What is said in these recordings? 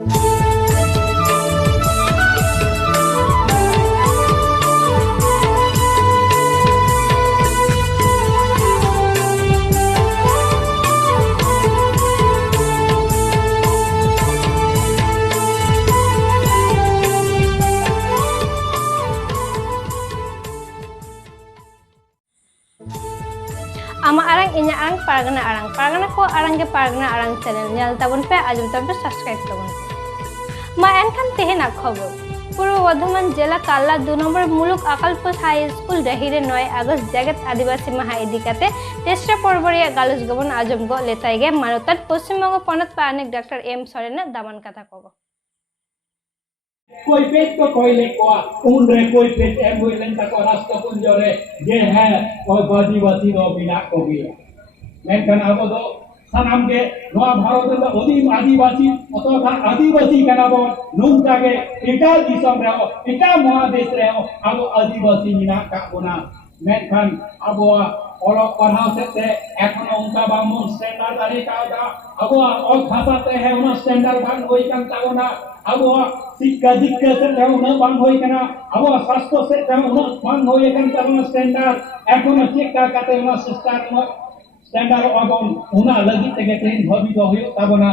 Ama arang inya arang pargana ko arang ke pargana arang channel nyal tabun pe ajum tabun subscribe tabun ma enkan tehena khobor পূর্ব বর্ধমান জেলা কাল্লা 2 নম্বর মুলুক আকালপুর high school ডহিরে 9 August জগত আদিবাসী মাহা ইদিকাতে তেসরা পরবরিয়া গালুজ গবন আজম গ লেতাইগে মানতার Paschimbanga Panat পানিক doctor M সরেনা দামান কথা কব कोई पेट तो कोई ले को उन रे कोई पेट एम हुई लेन तक राष्ट्र कुंजरे जे है और आदिवासी रो बिना को गया मैं कन अब दो सनाम के नवा भारत द ओदिम आदिवासी अथवा आदिवासी कनाबो नुंटागे एटा दिसम रे एटा महादेश रे अब आदिवासी मिना का बोना मैं कन अब ओलो पढ़ाओ से এখন उनका बामन स्टैंडर्ड तरीका का अब और भाषा ते है उन स्टैंडर्ड बान होई कन तावना अब शिक्षा दीक्षा से उन बान होई कना अब स्वास्थ्य से उन बान होई कन तावना स्टैंडर्ड এখন শিক্ষা কাতে উন स्टैंडर्ड अबन उना लगी तेगे ट्रेन भबि दो होयो ताबना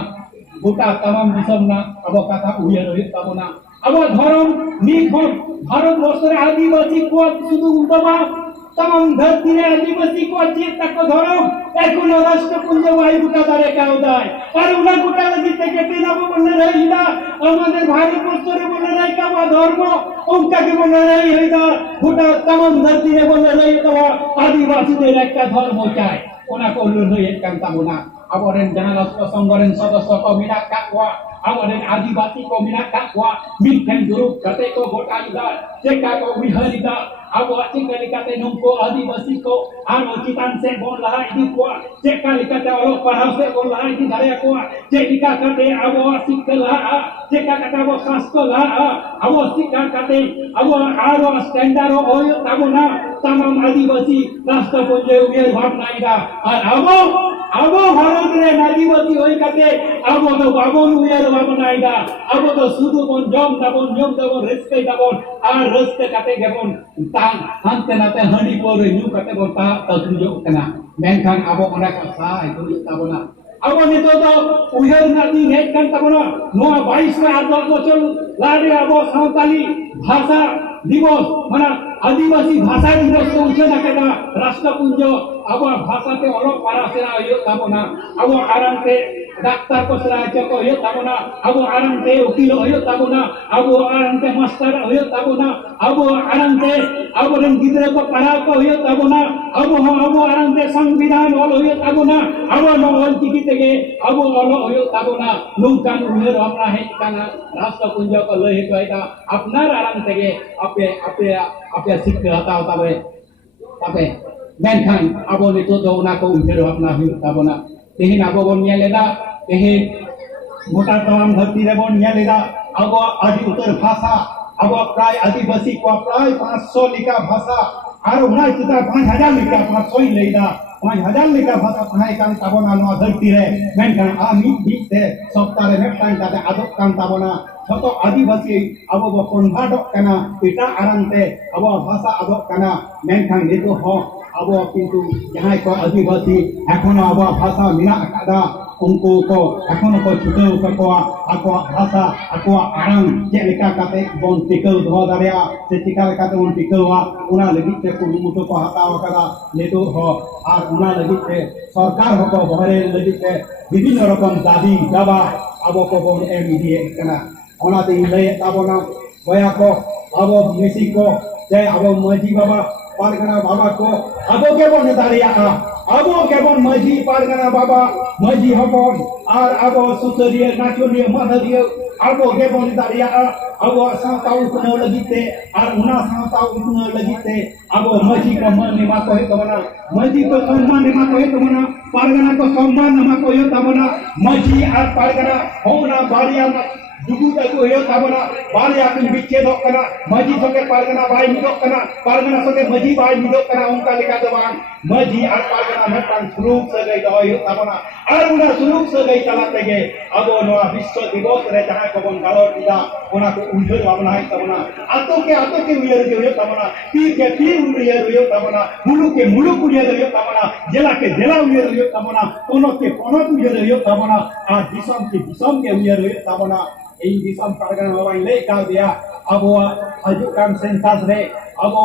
गोटा तमाम दिसमना अब कथा उयर होयो ताबना अब धरम निखन भारत वर्ष रे आदिवासी को शुद्ध उदमा तमाम धरती रे आदिवासी को चेत तक धरम এখন রাষ্ট্রপুঞ্জ ওয়াই গোটা দারে কাউদায় আর উনা গোটা লাগি থেকে তিনাবো বলে রইলা আমাদের ভারতবর্ষের বলে রাইকা বা ধর্ম ওটাকে বলে রই হইদা গোটা तमाम धरती রে বলে রই তো আদিবাসীদের একটা ধর্ম চাই ওনা ko luluy kan tabuna aboren janarasto songgoren sodosyo ko minak kakwa aboren adibasi ko minak kakwa mitken guru kate ko gota ida ceka ko wiharida abo cikali kate nungko adibasi ko aro citan se bon laha idi ko cikali kate olo parau se bon laha idi dare ko ceka kate abo sikala ceka kate abo saskola abo sikka kate abo aro standard oyo tabuna tamam adibasi রাষ্ট্রপুঞ্জে উয়ের ভাবনা ইদা আর আবো ভারত রে আদিবাসী হই কাতে আবো তো বাবন উয়ের ভাবনা ইদা আবো তো শুধু বন জম দাবন রেস্তে দাবন আর রেস্তে কাতে গেবন তা হানতে নাতে হাঁড়ি পরে নিউ কাতে বন তা তজুজো কানা মেনখান আবো ওনা কা সা ইদু তাবনা আবো নিতো তো উয়ের নাতি নেট কান তাবনা নোয়া 22 মে 8 বছর লাড়ে আবো সাঁওতালি ভাষা दिवस माना आदिवासी भाषा दिवस तो उसे ना केदा राष्ट्रपुंज अब भाषा ते अलग पारासेरा यो ताबना अब आरामते डाक्टर को सराय को यो ताबना अब आरामते वकील यो ताबना अब आरामते मास्टर यो ताबना अब आरामते अब रन गिदरे को पढ़ाओ को यो ताबना अब आरामते संविधान ओल यो ताबना अब नोल टिकितेगे अब ओल यो ताबना नुकान उमेर अपना है काना राष्ट्रपुंज को लय गयदा अपनार आरामतेगे आपे शिक्षा हताव ताबे ताबे मेनखान अब नितो दो ना को उमेर अपना हुई ताबना तेहिन अब बन नेलेदा तेहिन मोटा तमाम धरती रे बन नेलेदा अब आदि उत्तर भाषा अब प्राय आदिवासी को प्राय 500 लिखा भाषा और उना चिता 5000 लिखा 500 लेदा 5000 लिखा भाषा पढ़ाई कान ताबना नो धरती रे मेनखान आमी बीते सप्ताह रे मेटान काते आदत कान ताबना छतो आदिवासी अब कन्भार्ट कना एटा आरामते अब भाषा आदत कना मेनखान नितो हो अब किंतु जहां को आदिवासी एखोनो अब भाषा मिना कादा उनको को एखोनो को छुटेउ तकोआ आको भाषा आको आराम जे लेका काते बन टिकल दो दारिया से टिका काते उन टिकलवा उना लगित ते कुमुटो को हताव कदा नेतो हो और उना लगित ते सरकार हो को बहरे लगित ते विभिन्न रकम दाबी दावा अब को बन एमडीए कना ओनाते इले ताबना बया को अब मेसी को जे अब मजी बाबा पारगना बाबा को अबो के बन दारिया अबो के बन मजी पारगना बाबा मजी हबन और अबो सुतरिया नाचोनिया मधरिया अबो के बन दारिया अबो साताउ कुनो लगिते और उना साताउ कुनो लगिते अबो मजी को मन निमा को हे तमना मजी को मन निमा को हे तमना पारगना को सम्मान नमा को यो तबना मजी आर पारगना होना बारिया जुगु तको यो तबना बारिया किन बिचे दो कना मजी संगे पारगना बाई मिदो कना पारगना संगे मजी बाई मिदो कना उनका लेका दबान मजी आर पारगना मेटान सुरूप सगई दो यो तबना आर उना सुरूप सगई तला तेगे अब नोआ विश्व दिवस रे जहां को बन गालो दिदा ओना को उजर बाबना है तबना आतो के उयर के यो तबना पीर के पीर उयर यो तबना मुलुक उयर यो तबना जेला के जेला उयर यो तबना कोनो के उयर यो तबना आ दिसम के उयर यो तबना इन दिसम पारगना बाबाई ले का दिया अब हजू काम सेंसास रे अब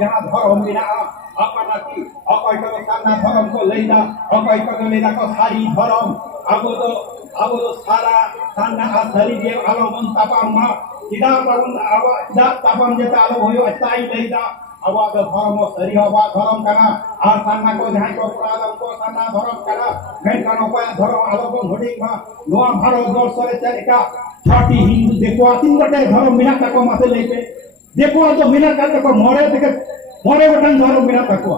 जहां धर्म बिना अपना की अकय को काना धर्म को लेदा अकय को लेदा को सारी धर्म अब तो सारा काना आधरी जे आलो मन तापामा इदा तापम जे आलो होयो अताई लेदा अब धर्म सरी हवा धर्म कना आर काना को जहां को प्रादम को काना धर्म कना मैं कानो को धर्म आलो को घोड़ी मा नोआ भारत वर्ष रे चरिका छाटी हिंदू देखो तीन गटे धर्म मिना तको माथे लेते देखो तो मिना तको मोरे बटन धर्म मिना तको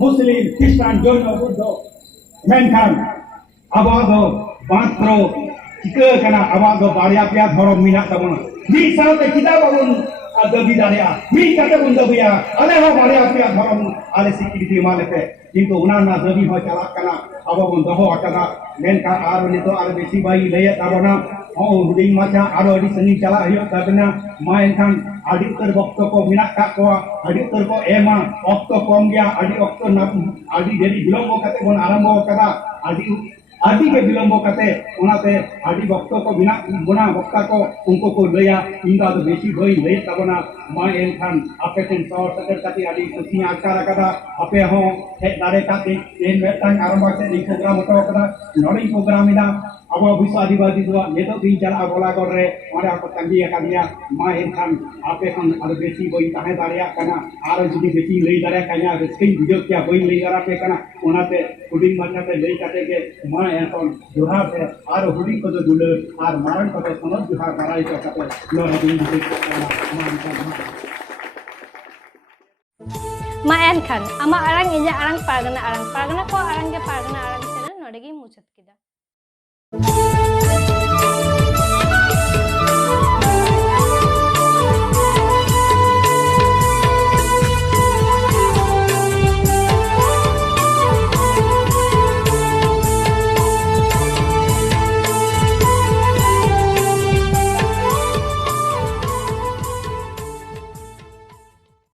मुस्लिम क्रिश्चियन जैन बुद्ध मेनखान आबाद मात्रो चिका कना आबाद बारिया पे धर्म मिना तबना मी साउते किताब बन दबी दारिया मी कते बन दबिया अले हो बारिया पे धर्म आले सिक्किति माले पे किंतु उना ना दबी हो चला कना अब बन दहो अटना मेनका आर नितो आर बेसी बाई ले तबना हो हुडिंग माचा आरो अडी संगी चला हयो तबना मा एनखान आदि उतर वक्त को मिना का को आदि उतर को एमा वक्त कम गया आदि वक्त ना आदि देरी विलंब कते बन आरंभ कदा आदि के विलंब कते उनाते आदि वक्त को बिना गुना वक्ता को उनको को लया इंदा तो बेसी भई ले तबना मा एनखान आपे तेन सौर सकर कते आदि खुशी आकार कदा आपे हो हे दारे काते एन मेटांग आरंभ से दी प्रोग्राम तो कदा नोडी प्रोग्राम इदा अब विश्व आदिवासी दो ये तो तीन चला बोला कर रे और आप तंगी कादिया मा एनखान आपे खान आर बेसी बई ताहे दारिया कना आर जुदी बेसी लई दारिया कना स्क्रीन वीडियो क्या बई लई दारा पे कना ओनाते हुडिंग मानते लई काटे के मा एनखान जोहार से आर हुडिंग को दुल आर मारन को समझ जोहार कराई को कते लो दिन दिस मा एनखान आमा आरang इnya arang pargana ko arang ge pargana arang channel nodegi muchat kida